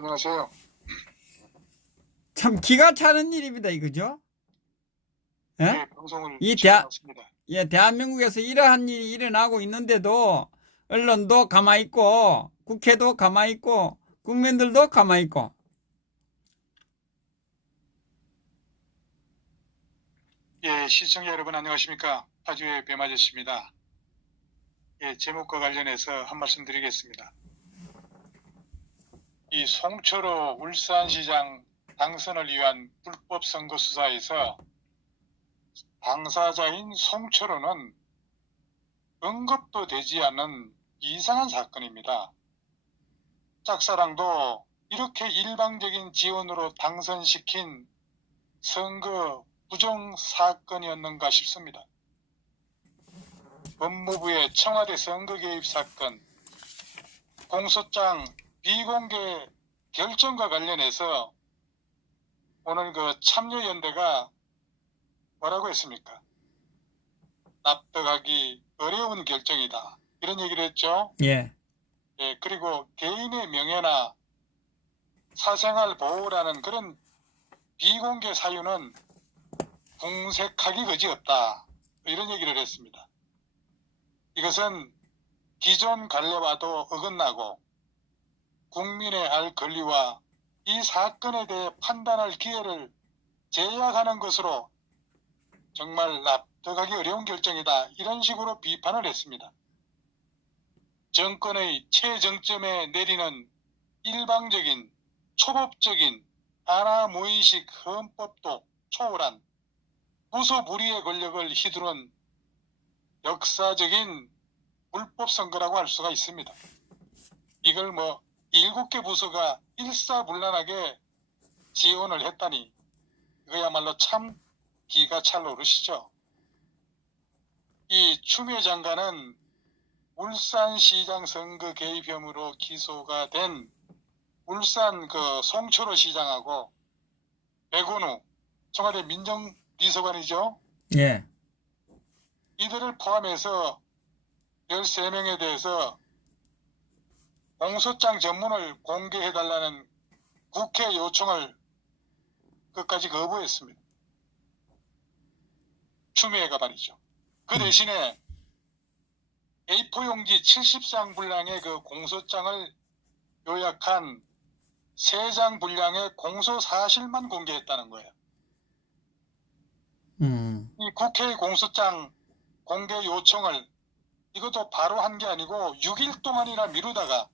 안녕하세요. 참 기가 차는 일입니다, 이거죠? 예? 네, 방송을 이 출연했습니다. 대한민국에서 이러한 일이 일어나고 있는데도 언론도 가만히 있고 국회도 가만히 있고 국민들도 가만히 있고. 예, 시청자 여러분 안녕하십니까? 파주의 배마저씨입니다. 예, 제목과 관련해서 한 말씀 드리겠습니다. 이 송철호 울산시장 당선을 위한 불법 선거 수사에서 당사자인 송철호는 언급도 되지 않은 이상한 사건입니다. 짝사랑도 이렇게 일방적인 지원으로 당선시킨 선거 부정 사건이었는가 싶습니다. 법무부의 청와대 선거 개입 사건, 공소장 비공개 결정과 관련해서 오늘 참여연대가 뭐라고 했습니까? 납득하기 어려운 결정이다. 이런 얘기를 했죠. 예. 예, 그리고 개인의 명예나 사생활 보호라는 그런 비공개 사유는 궁색하기 그지없다. 이런 얘기를 했습니다. 이것은 기존 관례와도 어긋나고 국민의 알 권리와 이 사건에 대해 판단할 기회를 제약하는 것으로 정말 납득하기 어려운 결정이다. 이런 식으로 비판을 했습니다. 정권의 최정점에 내리는 일방적인 초법적인 아나무인식 헌법도 초월한 무소불위의 권력을 휘두른 역사적인 불법 선거라고 할 수가 있습니다. 이걸 7개 부서가 일사불란하게 지원을 했다니 그야말로 참 기가 찰 노릇이죠. 이 추미애 장관은 울산시장 선거 개입 혐의로 기소가 된 울산 송철호 시장하고 백운우 청와대 민정비서관이죠. 예. 이들을 포함해서 13명에 대해서 공소장 전문을 공개해달라는 국회 요청을 끝까지 거부했습니다. 추미애가 말이죠. 그 대신에 A4 용지 70장 분량의 공소장을 요약한 3장 분량의 공소 사실만 공개했다는 거예요. 이 국회 공소장 공개 요청을 이것도 바로 한 게 아니고 6일 동안이나 미루다가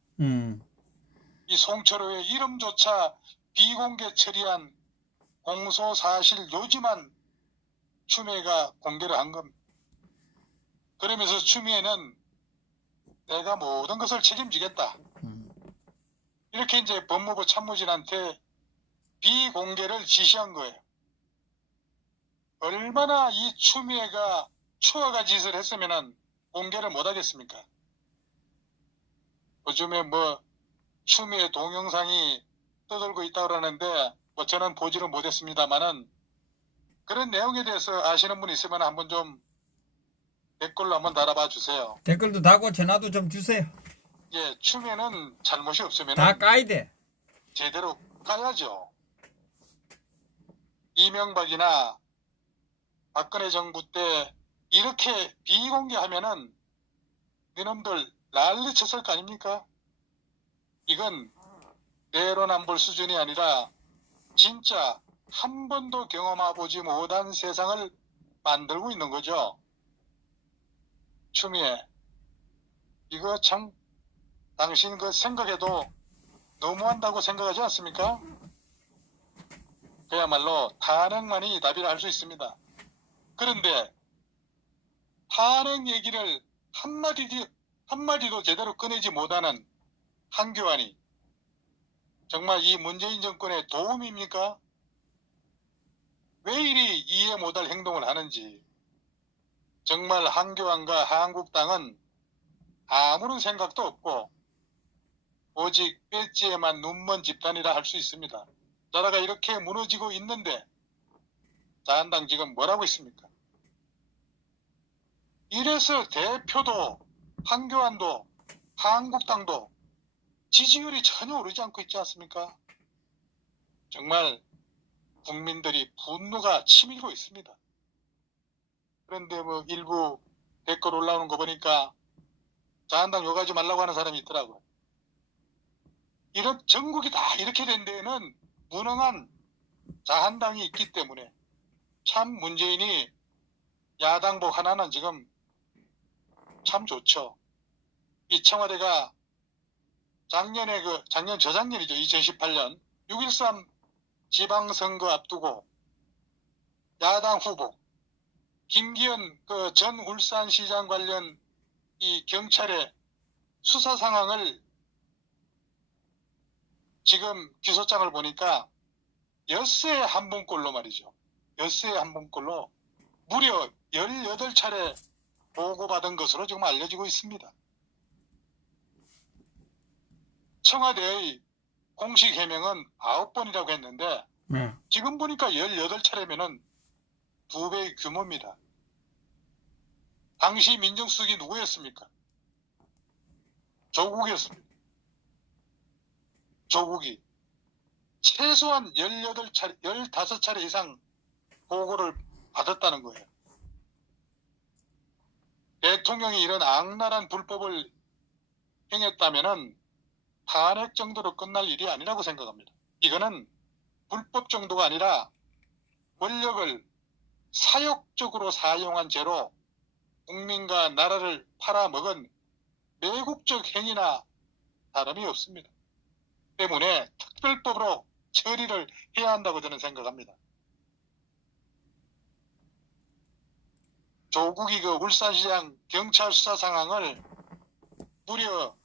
이 송철호의 이름조차 비공개 처리한 공소 사실 요지만 추미애가 공개를 한 겁니다. 그러면서 추미애는 내가 모든 것을 책임지겠다. 이렇게 이제 법무부 참모진한테 비공개를 지시한 거예요. 얼마나 이 추미애가 추악한 짓을 했으면은 공개를 못 하겠습니까? 요즘에 추미애 동영상이 떠돌고 있다고 그러는데 저는 보지를 못했습니다만은 그런 내용에 대해서 아시는 분 있으면 한번 좀 댓글로 한번 달아봐 주세요. 댓글도 달고 전화도 좀 주세요. 예, 추미애는 잘못이 없으면 다 까야 돼. 제대로 까야죠. 이명박이나 박근혜 정부 때 이렇게 비공개하면은 너놈들 난리 쳤을 거 아닙니까? 이건 내로남불 수준이 아니라 진짜 한 번도 경험해보지 못한 세상을 만들고 있는 거죠. 추미애, 이거 참 당신 생각해도 너무한다고 생각하지 않습니까? 그야말로 탄핵만이 답이라 할 수 있습니다. 그런데 탄핵 얘기를 한마디도 제대로 꺼내지 못하는 한교안이 정말 이 문재인 정권의 도움입니까? 왜 이리 이해 못할 행동을 하는지 정말 한교안과 한국당은 아무런 생각도 없고 오직 배지에만 눈먼 집단이라 할 수 있습니다. 나라가 이렇게 무너지고 있는데 자한당 지금 뭐라고 있습니까? 이래서 대표도 한교안도 한국당도 지지율이 전혀 오르지 않고 있지 않습니까? 정말 국민들이 분노가 치밀고 있습니다. 그런데 뭐 일부 댓글 올라오는 거 보니까 자한당 욕하지 말라고 하는 사람이 있더라고요. 이런 전국이 다 이렇게 된 데에는 무능한 자한당이 있기 때문에 참 문재인이 야당복 하나는 지금 참 좋죠. 이 청와대가 작년 저작년이죠. 2018년 6.13 지방선거 앞두고 야당 후보 김기현 전 울산시장 관련 이 경찰의 수사 상황을 지금 기소장을 보니까 엿새에 한 번꼴로 말이죠. 엿새에 한 번꼴로 무려 18차례 보고받은 것으로 지금 알려지고 있습니다. 청와대의 공식 해명은 9번이라고 했는데 네. 지금 보니까 18차례면은 2배의 규모입니다. 당시 민정수석이 누구였습니까? 조국이었습니다. 조국이 최소한 18차례, 15차례 이상 보고를 받았다는 거예요. 대통령이 이런 악랄한 불법을 행했다면은 탄핵 정도로 끝날 일이 아니라고 생각합니다. 이거는 불법 정도가 아니라 권력을 사욕적으로 사용한 죄로 국민과 나라를 팔아먹은 매국적 행위나 다름이 없습니다. 때문에 특별법으로 처리를 해야 한다고 저는 생각합니다. 조국이 울산시장 경찰 수사 상황을 무려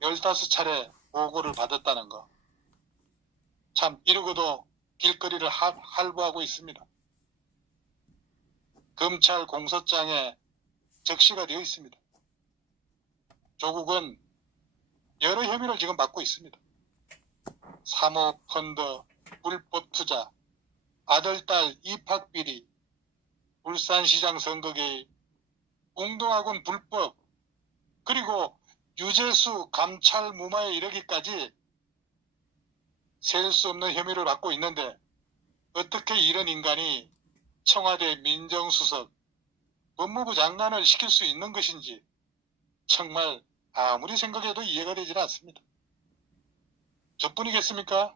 15차례 보고를 받았다는 거. 참 이러고도 길거리를 할부하고 있습니다. 검찰 공소장에 적시가 되어 있습니다. 조국은 여러 혐의를 지금 받고 있습니다. 사모펀드, 불법 투자, 아들, 딸 입학비리, 울산시장 선거개입, 웅동학원 불법, 그리고 유재수 감찰 무마에 이르기까지 셀 수 없는 혐의를 받고 있는데 어떻게 이런 인간이 청와대 민정수석, 법무부 장관을 시킬 수 있는 것인지 정말 아무리 생각해도 이해가 되질 않습니다. 저뿐이겠습니까?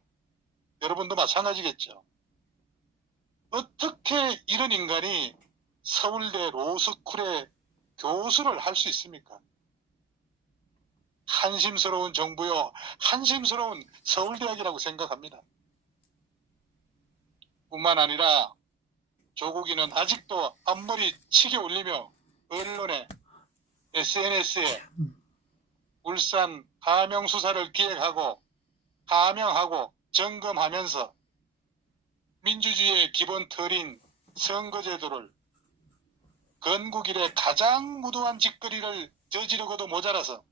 여러분도 마찬가지겠죠. 어떻게 이런 인간이 서울대 로스쿨의 교수를 할 수 있습니까? 한심스러운 정부요, 한심스러운 서울대학이라고 생각합니다. 뿐만 아니라 조국이는 아직도 앞머리 치게 올리며 언론에, SNS에 울산 하명 수사를 기획하고 하명하고 점검하면서 민주주의의 기본 틀인 선거제도를 건국 이래 가장 무도한 짓거리를 저지르고도 모자라서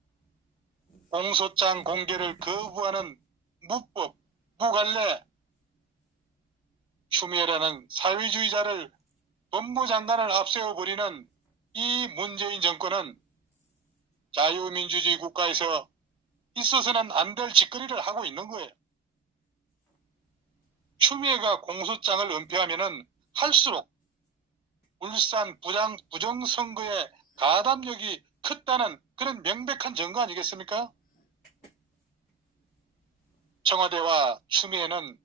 공소장 공개를 거부하는 무법, 무갈래 추미애라는 사회주의자를 법무장관을 앞세워버리는 이 문재인 정권은 자유민주주의 국가에서 있어서는 안 될 짓거리를 하고 있는 거예요. 추미애가 공소장을 은폐하면은 할수록 울산 부정선거의 가담력이 컸다는 그런 명백한 증거 아니겠습니까? 청와대와 추미애는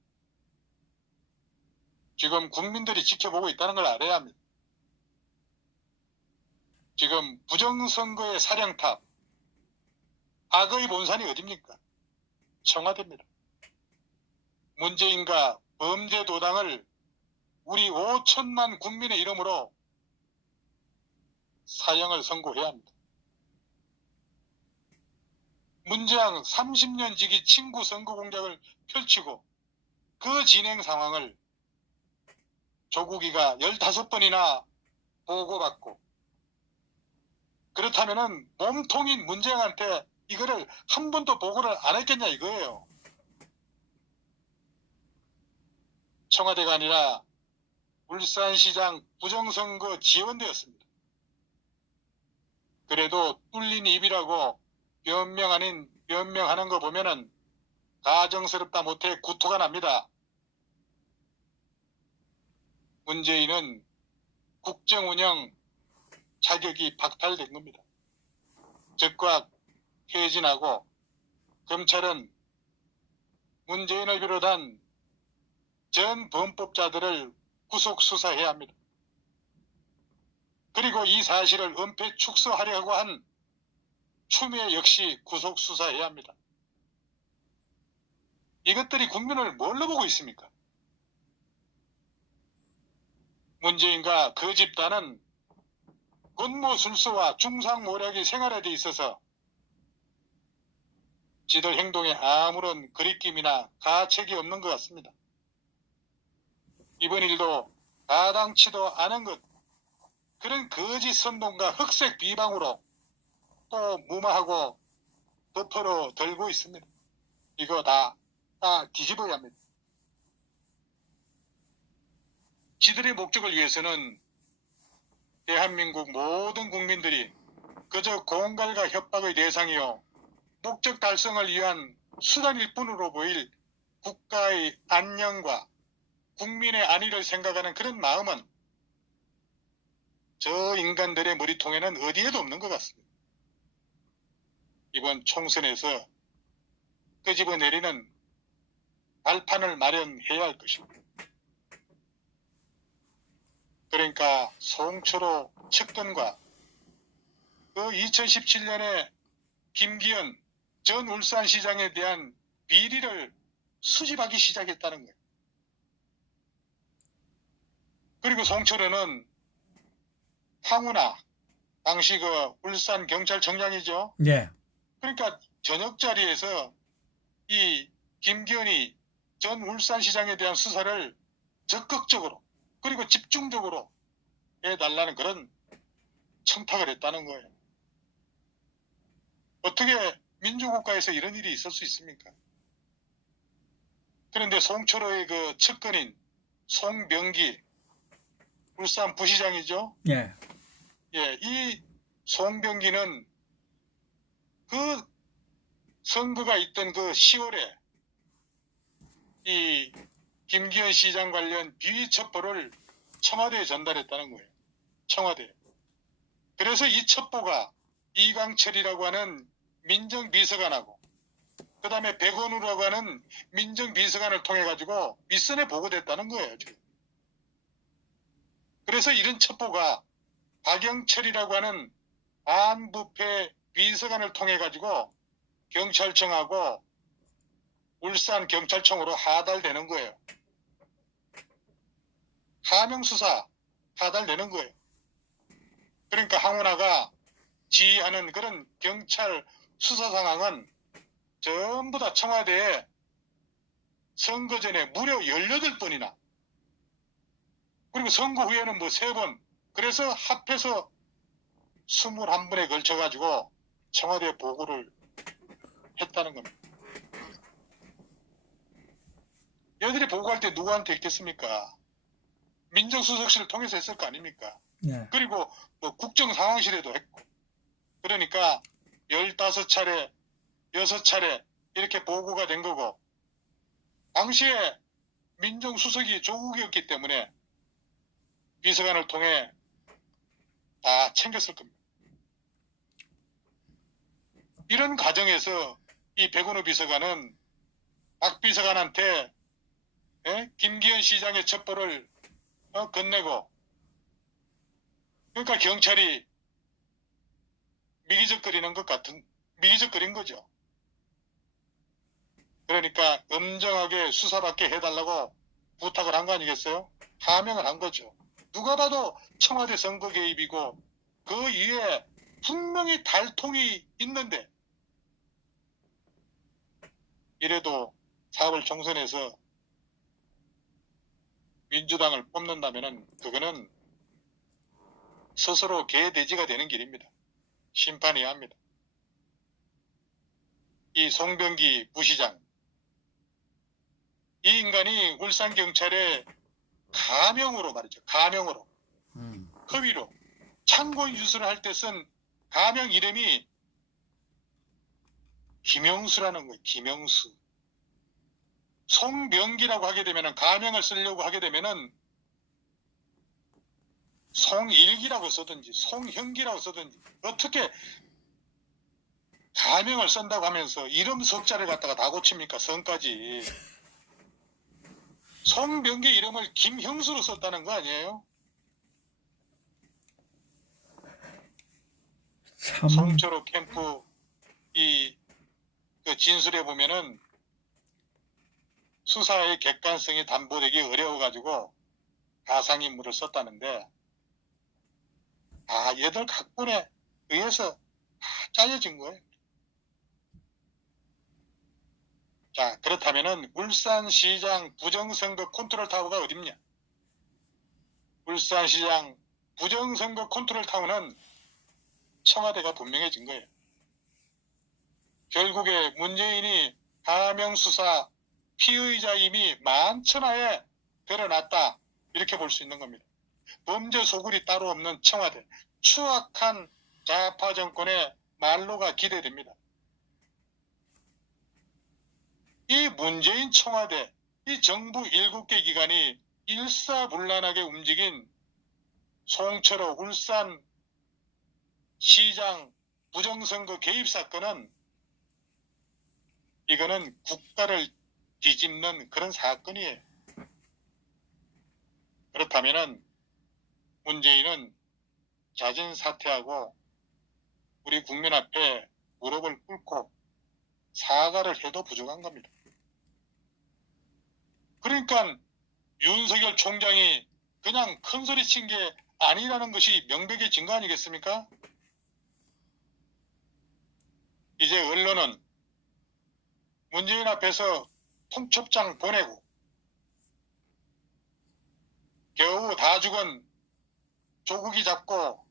지금 국민들이 지켜보고 있다는 걸 알아야 합니다. 지금 부정선거의 사령탑, 악의 본산이 어딥니까? 청와대입니다. 문재인과 범죄도당을 우리 5천만 국민의 이름으로 사형을 선고해야 합니다. 문재인 30년 지기 친구 선거 공작을 펼치고 그 진행 상황을 조국이가 15번이나 보고받고 그렇다면은 몸통인 문재인한테 이거를 한 번도 보고를 안 했겠냐 이거예요. 청와대가 아니라 울산시장 부정선거 지원대였습니다. 그래도 뚫린 입이라고 변명 아닌 변명하는 거 보면은 가정스럽다 못해 구토가 납니다. 문재인은 국정운영 자격이 박탈된 겁니다. 즉각 퇴진하고 검찰은 문재인을 비롯한 전 범법자들을 구속 수사해야 합니다. 그리고 이 사실을 은폐 축소하려고 한 추미애 역시 구속 수사해야 합니다. 이것들이 국민을 뭘로 보고 있습니까? 문재인과 그 집단은 권모술수와 중상모략이 생활화되어 있어서 지들 행동에 아무런 거리낌이나 가책이 없는 것 같습니다. 이번 일도 마땅치도 않은 것, 그런 거짓 선동과 흑색 비방으로 또 무마하고 덮어로 들고 있습니다. 이거 다 뒤집어야 합니다. 지들의 목적을 위해서는 대한민국 모든 국민들이 그저 공갈과 협박의 대상이요, 목적 달성을 위한 수단일 뿐으로 보일 국가의 안녕과 국민의 안위를 생각하는 그런 마음은 저 인간들의 머리통에는 어디에도 없는 것 같습니다. 이번 총선에서 끄집어내리는 발판을 마련해야 할 것입니다. 그러니까 송철호 측근과 그 2017년에 김기현 전 울산시장에 대한 비리를 수집하기 시작했다는 거예요. 그리고 송철호는 황운하, 당시 그 울산경찰청장이죠. 예. 그러니까 저녁 자리에서 이 김기현이 전 울산시장에 대한 수사를 적극적으로 그리고 집중적으로 해달라는 그런 청탁을 했다는 거예요. 어떻게 민주국가에서 이런 일이 있을 수 있습니까? 그런데 송철호의 그 측근인 송병기 울산 부시장이죠. 예. 예, 이 송병기는 그 선거가 있던 그 10월에 이 김기현 시장 관련 비위 첩보를 청와대에 전달했다는 거예요. 청와대에. 그래서 이 첩보가 이강철이라고 하는 민정비서관하고 그 다음에 백원우라고 하는 민정비서관을 통해 가지고 윗선에 보고됐다는 거예요. 지금. 그래서 이런 첩보가 박영철이라고 하는 안부패 비서관을 통해 가지고 경찰청하고 울산경찰청으로 하달되는 거예요. 하명수사 하달되는 거예요. 그러니까 황운하가 지휘하는 그런 경찰 수사 상황은 전부 다 청와대에 선거 전에 무려 18번이나 그리고 선거 후에는 뭐 3번, 그래서 합해서 21번에 걸쳐 가지고 청와대에 보고를 했다는 겁니다. 얘들이 보고할 때 누구한테 했겠습니까? 민정수석실을 통해서 했을 거 아닙니까? 예. 그리고 뭐 국정상황실에도 했고. 그러니까 15차례, 6차례 이렇게 보고가 된 거고, 당시에 민정수석이 조국이었기 때문에 비서관을 통해 다 챙겼을 겁니다. 이런 과정에서 이 백운우 비서관은 박 비서관한테 김기현 시장의 첩보를 건네고, 그러니까 경찰이 미기적거리는 것 같은, 미기적거린 거죠. 그러니까 엄정하게 수사받게 해달라고 부탁을 한 거 아니겠어요? 하명을 한 거죠. 누가 봐도 청와대 선거 개입이고 그 이외에 분명히 달통이 있는데, 이래도 4월 총선에서 민주당을 뽑는다면은 그거는 스스로 개돼지가 되는 길입니다. 심판해야 합니다. 이 송병기 부시장, 이 인간이 울산경찰에 가명으로 말이죠. 가명으로 허위로 참고인 유수를 할 때 쓴 가명 이름이 김영수라는 거예요. 김영수. 송병기라고 하게 되면은, 가명을 쓰려고 하게 되면은 송일기라고 쓰든지 송형기라고 쓰든지, 어떻게 가명을 쓴다고 하면서 이름 석자를 갖다가 다 고칩니까? 성까지. 송병기 이름을 김형수로 썼다는 거 아니에요? 참, 송철호 캠프 그 진술에 보면은 수사의 객관성이 담보되기 어려워가지고 가상인물을 썼다는데, 얘들 각본에 의해서 짜여진 거예요. 자, 그렇다면은 울산시장 부정선거 컨트롤 타워가 어딨냐? 울산시장 부정선거 컨트롤 타워는 청와대가 분명해진 거예요. 결국에 문재인이 가명수사 피의자임이 만천하에 드러났다, 이렇게 볼 수 있는 겁니다. 범죄 소굴이 따로 없는 청와대, 추악한 좌파 정권의 말로가 기대됩니다. 이 문재인 청와대, 이 정부 7개 기관이 일사불란하게 움직인 송철호 울산 시장 부정선거 개입 사건은, 이거는 국가를 뒤집는 그런 사건이에요. 그렇다면은 문재인은 자진 사퇴하고 우리 국민 앞에 무릎을 꿇고 사과를 해도 부족한 겁니다. 그러니까 윤석열 총장이 그냥 큰 소리 친 게 아니라는 것이 명백해진 거 아니겠습니까? 이제 언론은 문재인 앞에서 통첩장 보내고 겨우 다 죽은 조국이 잡고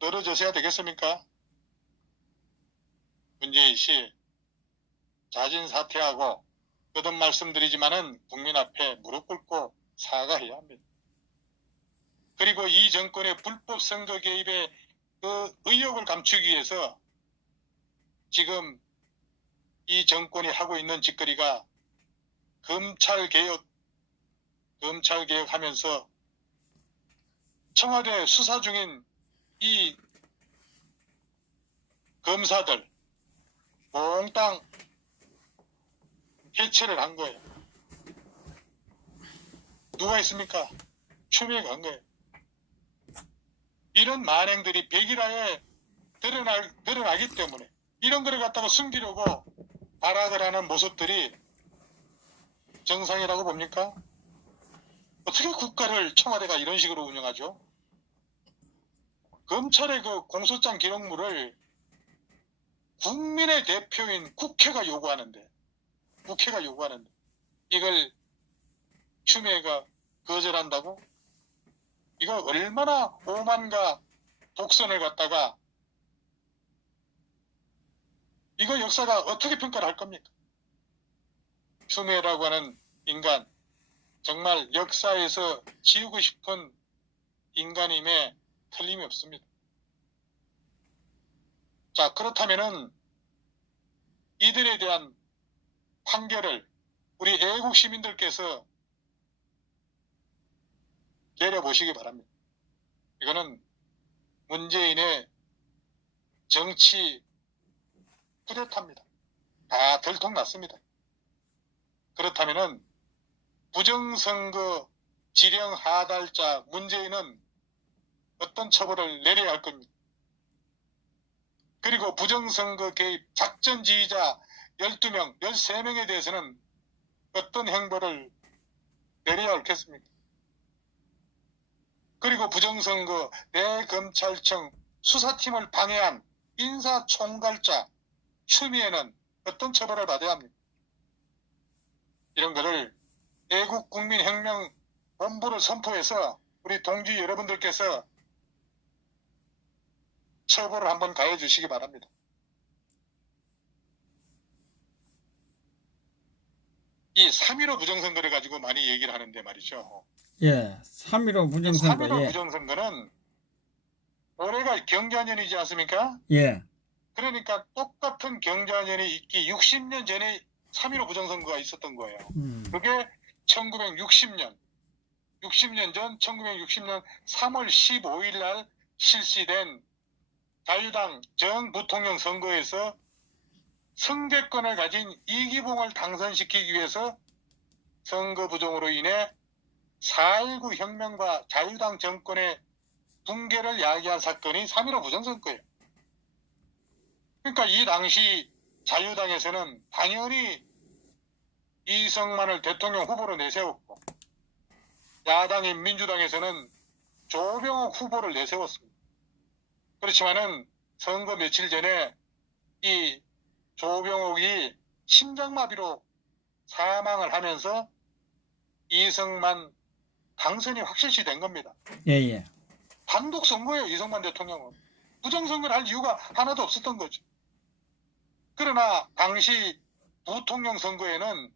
늘어져서야 되겠습니까? 문재인 씨, 자진 사퇴하고, 거듭 말씀드리지만은 국민 앞에 무릎 꿇고 사과해야 합니다. 그리고 이 정권의 불법 선거 개입의 그 의혹을 감추기 위해서 지금 이 정권이 하고 있는 짓거리가 검찰개혁하면서 청와대 수사 중인 이 검사들 몽땅 해체를 한 거예요. 누가 했습니까? 추미애가 한 거예요. 이런 만행들이 백일하에 드러나기 때문에 이런 거를 갖다가 숨기려고 발악을 하는 모습들이 정상이라고 봅니까? 어떻게 국가를 청와대가 이런 식으로 운영하죠? 검찰의 그 공소장 기록물을 국민의 대표인 국회가 요구하는데 이걸 추미애가 거절한다고? 이거 얼마나 오만과 독선을 갖다가, 이거 역사가 어떻게 평가를 할 겁니까? 추미애라고 하는 인간, 정말 역사에서 지우고 싶은 인간임에 틀림이 없습니다. 자, 그렇다면은 이들에 대한 판결을 우리 애국 시민들께서 내려보시기 바랍니다. 이거는 문재인의 정치 쿠데타입니다. 다 들통났습니다. 그렇다면은 부정선거 지령 하달자 문재인은 어떤 처벌을 내려야 할 겁니까? 그리고 부정선거 개입 작전 지휘자 12명, 13명에 대해서는 어떤 행보를 내려야 옳겠습니까? 그리고 부정선거 내검찰청 수사팀을 방해한 인사총괄자 추미애는 어떤 처벌을 받아야 합니까? 이런 거를 애국국민혁명본부를 선포해서 우리 동지 여러분들께서 처벌을 한번 가해 주시기 바랍니다. 이 3.15 부정선거를 가지고 많이 얘기를 하는데 말이죠. 예, 3.15 부정선거, 3.15 예, 부정선거는 올해가 경자년이지 않습니까? 예, 그러니까 똑같은 경자년이 있기 60년 전에 3.15 부정선거가 있었던 거예요. 그게 1960년 전 1960년 3월 15일 날 실시된 자유당 정부통령 선거에서 승계권을 가진 이기붕을 당선시키기 위해서 선거 부정으로 인해 4.19 혁명과 자유당 정권의 붕괴를 야기한 사건이 3.15 부정선거예요. 그러니까 이 당시 자유당에서는 당연히 이승만을 대통령 후보로 내세웠고, 야당인 민주당에서는 조병옥 후보를 내세웠습니다. 그렇지만은 선거 며칠 전에 이 조병옥이 심장마비로 사망을 하면서 이승만 당선이 확실시 된 겁니다. 예. 단독 선거예요, 이승만 대통령은. 부정선거를 할 이유가 하나도 없었던 거죠. 그러나 당시 부통령 선거에는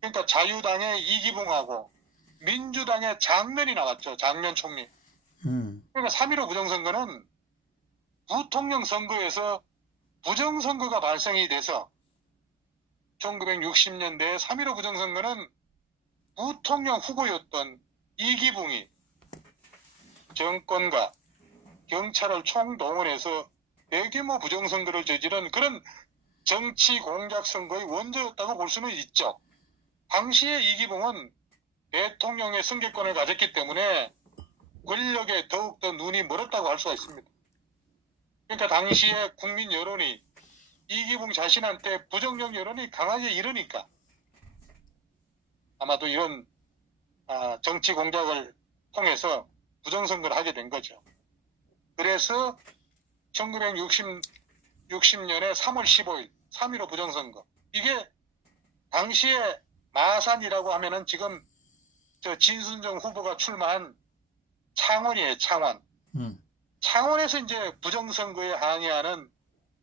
그러니까 자유당의 이기붕하고 민주당의 장면이 나왔죠. 장면 총리. 그러니까 3.15 부정선거는 부통령 선거에서 부정선거가 발생이 돼서 1960년대에 3.15 부정선거는 부통령 후보였던 이기붕이 정권과 경찰을 총동원해서 대규모 부정선거를 저지른 그런 정치 공작 선거의 원조였다고 볼 수는 있죠. 당시에 이기붕은 대통령의 승계권을 가졌기 때문에 권력에 더욱더 눈이 멀었다고 할 수가 있습니다. 그러니까 당시에 국민 여론이 이기붕 자신한테 부정적 여론이 강하게 이르니까 아마도 이런 정치 공작을 통해서 부정선거를 하게 된 거죠. 그래서 1960년에 3월 15일 3.15 부정선거, 이게 당시에 마산이라고 하면은 지금 저 진순정 후보가 출마한 창원이에요. 창원. 창원에서 이제 부정선거에 항의하는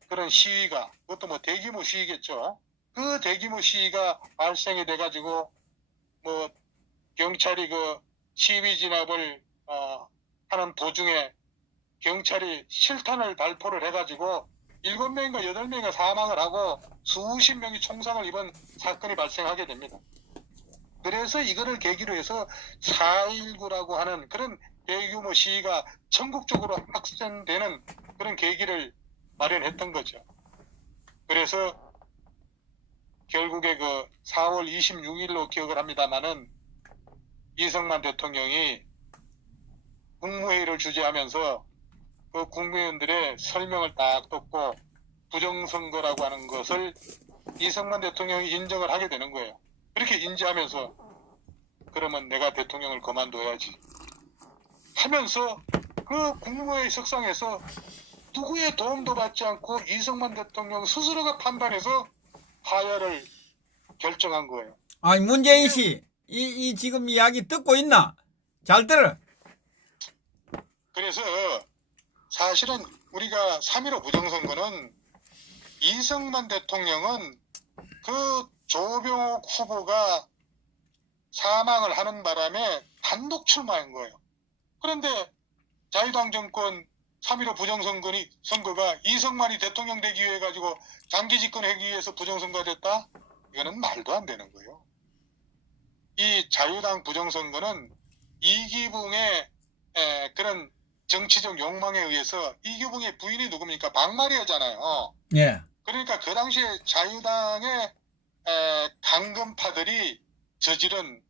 그런 시위가, 그것도 뭐 대규모 시위겠죠. 그 대규모 시위가 발생이 돼가지고 뭐 경찰이 그 시위 진압을 하는 도중에 경찰이 실탄을 발포를 해가지고 7명인가 8명이 사망을 하고 수십 명이 총상을 입은 사건이 발생하게 됩니다. 그래서 이거를 계기로 해서 4.19라고 하는 그런 대규모 시위가 전국적으로 확산되는 그런 계기를 마련했던 거죠. 그래서 결국에 그 4월 26일로 기억을 합니다마는 이승만 대통령이 국무회의를 주재하면서 그 국무위원들의 설명을 딱 듣고 부정선거라고 하는 것을 이승만 대통령이 인정을 하게 되는 거예요. 그렇게 인지하면서 그러면 내가 대통령을 그만둬야지 하면서 그 국무회의 석상에서 누구의 도움도 받지 않고 이승만 대통령 스스로가 판단해서 하야를 결정한 거예요. 아니, 문재인 씨, 이 지금 이야기 듣고 있나? 잘 들어. 그래서 사실은 우리가 3.15 부정선거는 이승만 대통령은 그 조병옥 후보가 사망을 하는 바람에 단독 출마한 거예요. 그런데 자유당 정권 3.15 부정선거가 이승만이 대통령 되기 위해 가지고 장기 집권하기 위해서 부정선거가 됐다? 이거는 말도 안 되는 거예요. 이 자유당 부정선거는 이기붕의 그런 정치적 욕망에 의해서, 이기붕의 부인이 누굽니까? 박마리아잖아요. 예. 그러니까 그 당시에 자유당의 강금파들이 저지른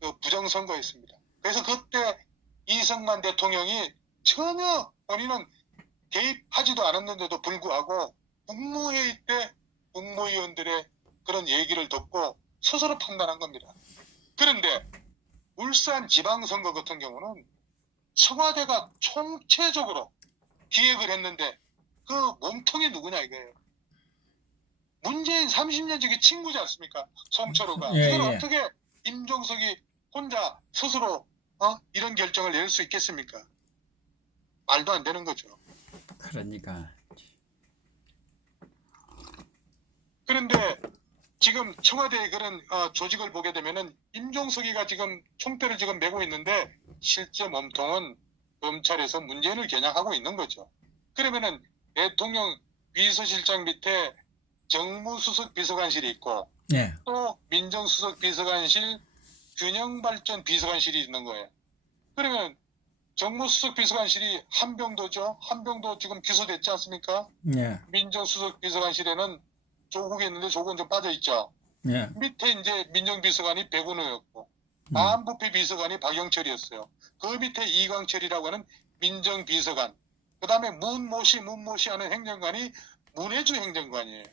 그 부정선거였습니다. 그래서 그때 이승만 대통령이 전혀 본인은 개입하지도 않았는데도 불구하고 국무회의 때 국무위원들의 그런 얘기를 듣고 스스로 판단한 겁니다. 그런데 울산 지방선거 같은 경우는 청와대가 총체적으로 기획을 했는데 그 몸통이 누구냐 이거예요. 문재인 30년 지기 친구지 않습니까? 송철호가. 예, 이걸 예. 어떻게 임종석이 혼자 스스로 이런 결정을 낼 수 있겠습니까? 말도 안 되는 거죠. 그러니까. 그런데 지금 청와대의 그런 조직을 보게 되면은 임종석이가 지금 총대를 지금 메고 있는데 실제 몸통은 검찰에서 문재인을 겨냥하고 있는 거죠. 그러면은 대통령 비서실장 밑에 정무수석 비서관실이 있고 예. 또 민정수석 비서관실, 균형발전 비서관실이 있는 거예요. 그러면 정무수석 비서관실이 한병도죠. 한병도 지금 기소됐지 않습니까? 예. 민정수석 비서관실에는 조국이 있는데 조국은 좀 빠져있죠. 예. 밑에 이제 민정비서관이 백운호였고 안부패 비서관이 박영철이었어요. 그 밑에 이광철이라고 하는 민정비서관, 그 다음에 문모시 하는 행정관이 문해주 행정관이에요.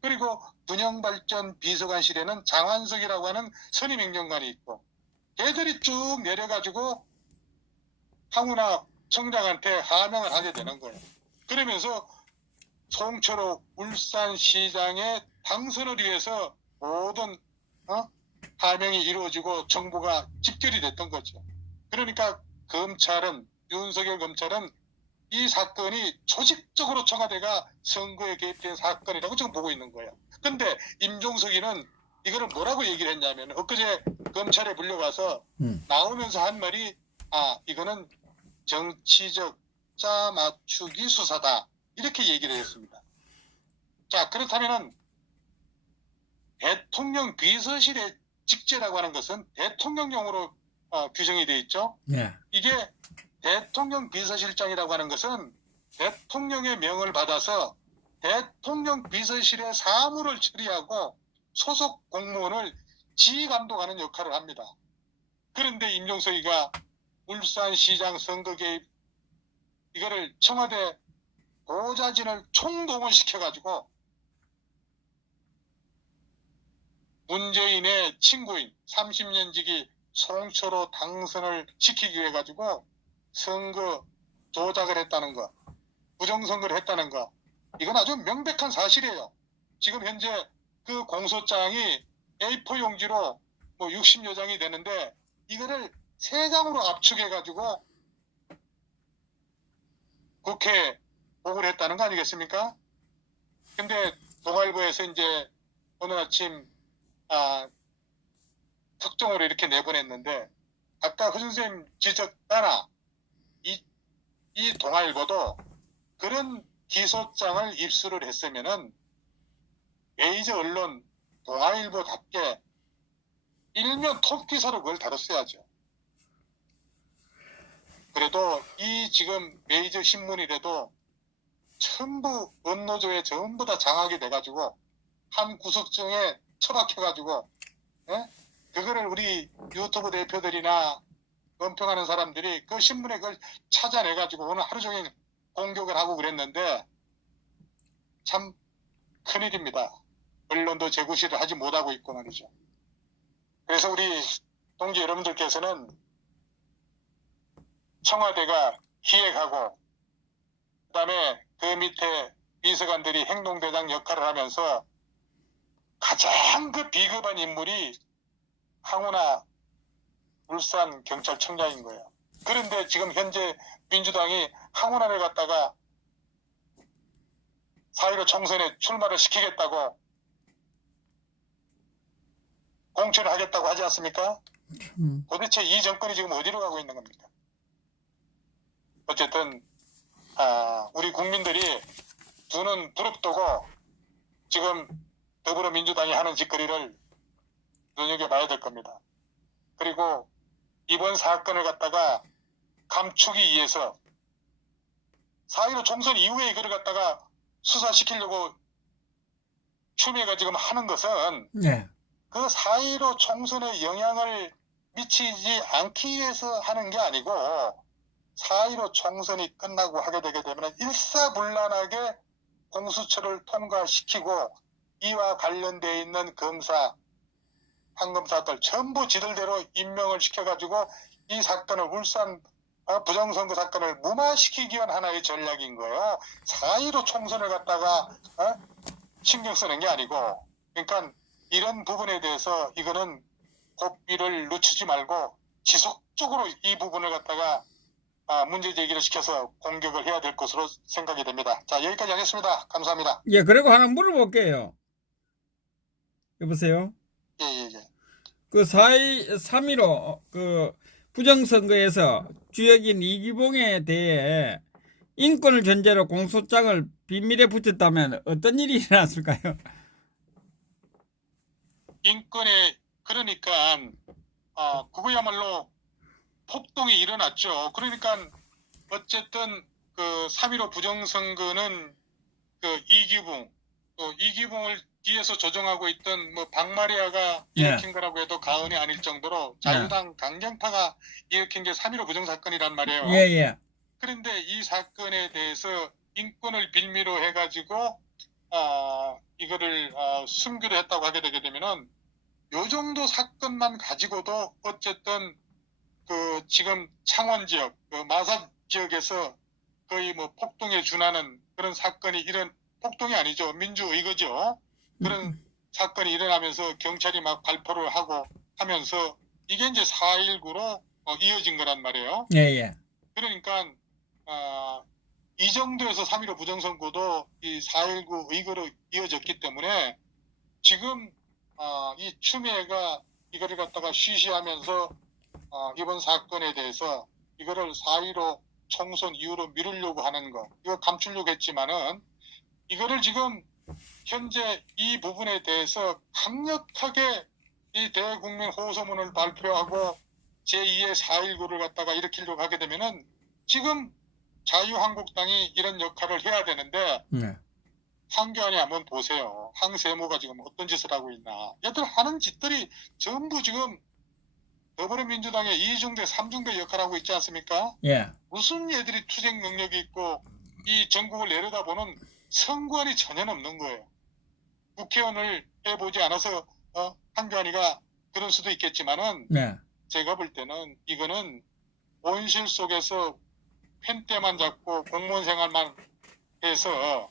그리고 균형발전 비서관실에는 장환석이라고 하는 선임 행정관이 있고, 걔들이 쭉 내려가지고 황운하 청장한테 하명을 하게 되는 거예요. 그러면서 송철호 울산시장의 당선을 위해서 모든 하명이 이루어지고 정부가 집결이 됐던 거죠. 그러니까 검찰은, 윤석열 검찰은 이 사건이 조직적으로 청와대가 선거에 개입된 사건이라고 지금 보고 있는 거예요. 근데 임종석이는 이거를 뭐라고 얘기를 했냐면, 엊그제 검찰에 불려가서 나오면서 한 말이, 이거는 정치적 짜 맞추기 수사다, 이렇게 얘기를 했습니다. 자, 그렇다면은 대통령 비서실의 직제라고 하는 것은 대통령령으로 규정이 되어 있죠. 예. 이게 대통령 비서실장이라고 하는 것은 대통령의 명을 받아서 대통령 비서실의 사무를 처리하고 소속 공무원을 지휘감독하는 역할을 합니다. 그런데 임종석이가 울산시장 선거 개입, 이거를 청와대 고자진을 총동원시켜가지고 문재인의 친구인 30년 지기 송철호 당선을 시키기 위해 가지고 선거 조작을 했다는 거, 부정선거를 했다는 거, 이건 아주 명백한 사실이에요. 지금 현재 그 공소장이 A4 용지로 뭐 60여 장이 되는데 이거를 3장으로 압축해 가지고 국회에 보고를 했다는 거 아니겠습니까? 근데 동아일보에서 이제 오늘 아침 특종으로 이렇게 내보냈는데, 아까 허준 선생님 지적 따라 이 동아일보도 그런 기소장을 입수를 했으면은 메이저 언론 동아일보답게 일면 톱 기사로 그걸 다뤘어야죠. 그래도 이 지금 메이저 신문이라도 전부 언노조에 전부 다 장악이 돼가지고 한 구석정에 처박혀가지고, 그거를 우리 유튜브 대표들이나 논평하는 사람들이 그 신문에 그걸 찾아내가지고 오늘 하루 종일 공격을 하고 그랬는데, 참 큰일입니다. 언론도 재구시를 하지 못하고 있고 말이죠. 그래서 우리 동지 여러분들께서는 청와대가 기획하고 그 다음에 그 밑에 비서관들이 행동대장 역할을 하면서 가장 그 비겁한 인물이 황운하 울산경찰청장인 거예요. 그런데 지금 현재 민주당이 황운하를 갖다가 4.15 총선에 출마를 시키겠다고 공천을 하겠다고 하지 않습니까? 도대체 이 정권이 지금 어디로 가고 있는 겁니까? 어쨌든 우리 국민들이 두 눈 부릅뜨고 지금 더불어민주당이 하는 짓거리를 눈여겨봐야 될 겁니다. 그리고 이번 사건을 갖다가 감추기 위해서 4.15 총선 이후에 이거를 갖다가 수사시키려고 추미애가 지금 하는 것은 그 4.15 총선에 영향을 미치지 않기 위해서 하는 게 아니고 4.15 총선이 끝나고 하게 되게 되면 일사불란하게 공수처를 통과시키고 이와 관련되어 있는 검사, 판검사들 전부 지들대로 임명을 시켜가지고 이 사건을 울산 부정선거 사건을 무마시키기 위한 하나의 전략인 거예요. 4.15 총선을 갖다가 신경 쓰는 게 아니고, 그러니까 이런 부분에 대해서 이거는 고삐를 늦추지 말고 지속적으로 이 부분을 갖다가 문제 제기를 시켜서 공격을 해야 될 것으로 생각이 됩니다. 자, 여기까지 하겠습니다. 감사합니다. 예, 그리고 하나 물어볼게요. 여보세요? 예. 그 3.15 그 부정선거에서 주역인 이기봉에 대해 인권을 전제로 공소장을 비밀에 붙였다면 어떤 일이 일어났을까요? 인권에 그러니까 그거야말로 폭동이 일어났죠. 그러니까 어쨌든 그 3.15 부정선거는 그 이기붕을 뒤에서 조종하고 있던 뭐 박마리아가 네. 일으킨 거라고 해도 과언이 아닐 정도로 자유당 강경파가 일으킨 게 3.15 부정사건이란 말이에요. 예. 그런데 이 사건에 대해서 인권을 빌미로 해가지고 이거를 숨기로 했다고 하게 되게 되면은 요 정도 사건만 가지고도 어쨌든 그 지금 창원 지역, 그 마산 지역에서 거의 뭐 폭동에 준하는 그런 사건이 이런 폭동이 아니죠. 민주의거죠. 그런 사건이 일어나면서 경찰이 막 발포를 하고 하면서 이게 이제 4.19로 이어진 거란 말이에요. 예. 그러니까 이 정도에서 3.15 부정선거도 이 4.19 의거로 이어졌기 때문에 지금 이 추미애가 이거를 갖다가 쉬쉬하면서 이번 사건에 대해서 이거를 4.15 총선 이후로 미루려고 하는 거, 이거 감추려고 했지만은 이거를 지금 현재 이 부분에 대해서 강력하게 이 대국민 호소문을 발표하고 제2의 4.19를 갖다가 일으키려고 하게 되면은 지금 자유한국당이 이런 역할을 해야 되는데 황교안이 한번 보세요. 황세모가 지금 어떤 짓을 하고 있나. 얘들 하는 짓들이 전부 지금 더불어민주당의 2중대, 3중대 역할을 하고 있지 않습니까? 예. 무슨 얘들이 투쟁 능력이 있고 이 전국을 내려다보는 선관이 전혀 없는 거예요. 국회의원을 해보지 않아서 황교안이가 그럴 수도 있겠지만은 제가 볼 때는 이거는 온실 속에서 펜대만 잡고 공무원 생활만 해서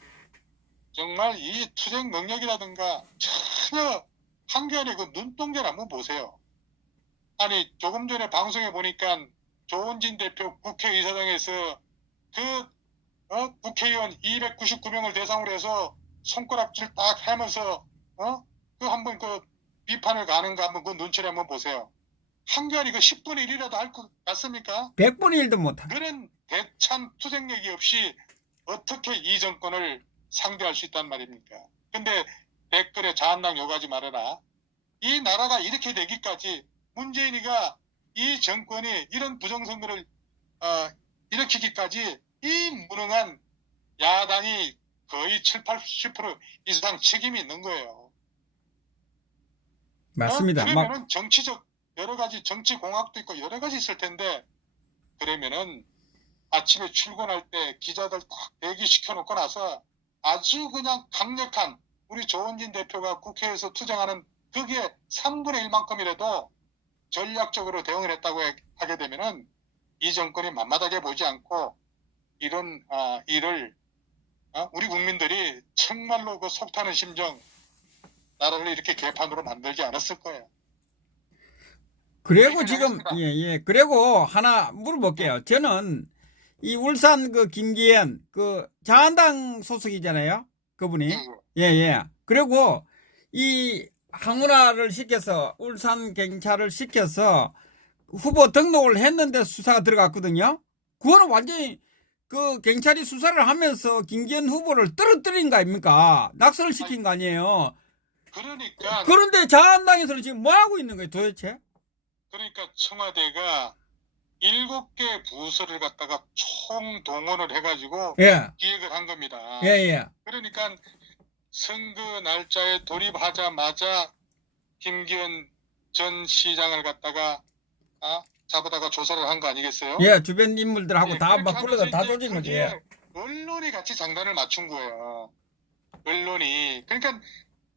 정말 이 투쟁 능력이라든가 전혀 황교안의 그 눈동자를 한번 보세요. 아니 조금 전에 방송에 보니까 조원진 대표 국회의사당에서 그 국회의원 299명을 대상으로 해서 손가락질 딱 하면서 그 한번 그 비판을 가는 거 한번 그 눈치를 한번 보세요. 황교안이 그 10분의 1이라도 할 것 같습니까? 100분의 1도 못한. 그런 대참 투쟁력이 없이 어떻게 이 정권을 상대할 수 있단 말입니까? 근데 댓글에 자한당 욕하지 말아라. 이 나라가 이렇게 되기까지 문재인이가 이 정권이 이런 부정선거를 일으키기까지 이 무능한 야당이 거의 7, 80% 이상 책임이 있는 거예요. 맞습니다. 그러면은 정치적 여러 가지 정치 공학도 있고 여러 가지 있을 텐데 그러면은 아침에 출근할 때 기자들 딱 대기시켜 놓고 나서 아주 그냥 강력한 우리 조원진 대표가 국회에서 투쟁하는 그게 3분의 1만큼이라도 전략적으로 대응을 했다고 하게 되면은 이 정권이 만만하게 보지 않고 이런 일을 우리 국민들이 정말로 그 속타는 심정 나라를 이렇게 개판으로 만들지 않았을 거예요. 그리고 지금 그리고 하나 물어볼게요. 저는 이 울산 그 김기현 그 자한당 소속이잖아요. 그분이. 그리고 이 항문화를 시켜서 울산 경찰을 시켜서 후보 등록을 했는데 수사가 들어갔거든요. 그거는 완전히 그 경찰이 수사를 하면서 김기현 후보를 떨어뜨린 거 아닙니까? 낙선을 시킨 거 아니에요. 그러니까 그런데 자한당에서는 지금 뭐 하고 있는 거예요, 도대체? 그러니까 청와대가 7개 부서를 갖다가 총동원을 해가지고 기획을 한 겁니다. 그러니까 선거 날짜에 돌입하자마자 김기현 전 시장을 갖다가 잡아다가 조사를 한 거 아니겠어요? 주변 인물들하고 다 막 불러다 다 조진 거지. 언론이 같이 장단을 맞춘 거예요. 언론이. 그러니까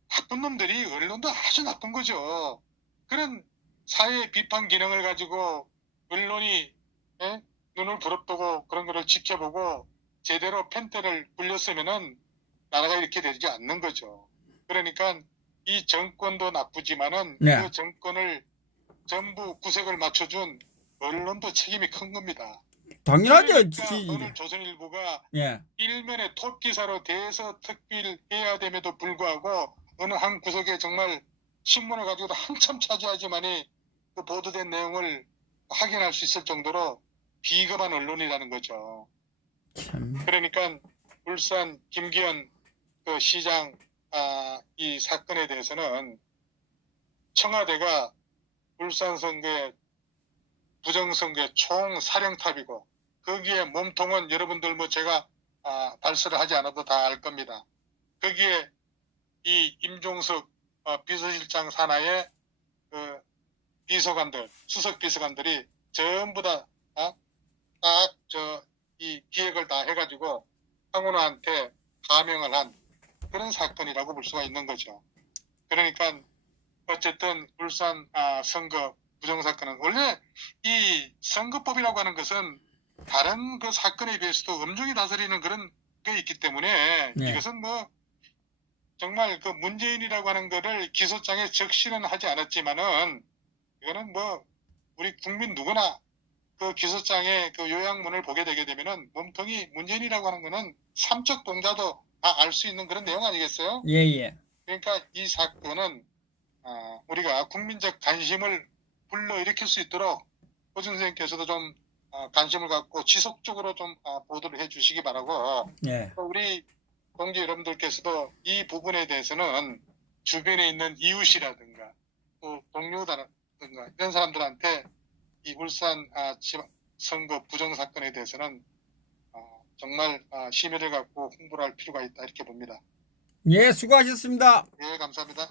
나쁜 놈들이 언론도 아주 나쁜 거죠. 그런 사회 비판 기능을 가지고 언론이 눈을 부릅뜨고 그런 거를 지켜보고 제대로 펜대를 굴렸으면은 나라가 이렇게 되지 않는 거죠. 그러니까 이 정권도 나쁘지만은 그 정권을 전부 구색을 맞춰준 언론도 책임이 큰 겁니다. 당연하죠. 그러니까 오늘 조선일보가 일면에 톱기사로 대서특필 해야 됨에도 불구하고 어느 한 구석에 정말 신문을 가지고도 한참 차지하지만이 그 보도된 내용을 확인할 수 있을 정도로 비겁한 언론이라는 거죠. 참. 그러니까 울산 김기현 그 시장 이 사건에 대해서는 청와대가 울산 선거의 부정선거의 총사령탑이고 거기에 몸통은 여러분들 뭐 제가 발설을 하지 않아도 다 알 겁니다. 거기에 이 임종석 비서실장 산하의 그 비서관들, 수석 비서관들이 전부 다 딱 이 기획을 다 해가지고 황운하한테 감형을 한 그런 사건이라고 볼 수가 있는 거죠. 그러니까 어쨌든 울산 선거 부정사건은 원래 이 선거법이라고 하는 것은 다른 그 사건에 비해서도 엄중히 다스리는 그런 게 있기 때문에 네. 이것은 뭐 정말 그 문재인이라고 하는 거를 기소장에 적시는 하지 않았지만은 이거는 뭐 우리 국민 누구나 그 기소장의 그 요약문을 보게 되게 되면은 몸통이 문재인이라고 하는 거는 삼척 동자도 다 알 수 있는 그런 내용 아니겠어요? 예, 예. 그러니까 이 사건은 우리가 국민적 관심을 불러일으킬 수 있도록 호준 선생님께서도 좀 관심을 갖고 지속적으로 좀 보도를 해 주시기 바라고 예. 또 우리 동지 여러분들께서도 이 부분에 대해서는 주변에 있는 이웃이라든가 또 동료라든가 이런 사람들한테 이 울산 선거 부정 사건에 대해서는 정말 심혈을 갖고 홍보를 할 필요가 있다 이렇게 봅니다. 예, 수고하셨습니다. 예, 감사합니다.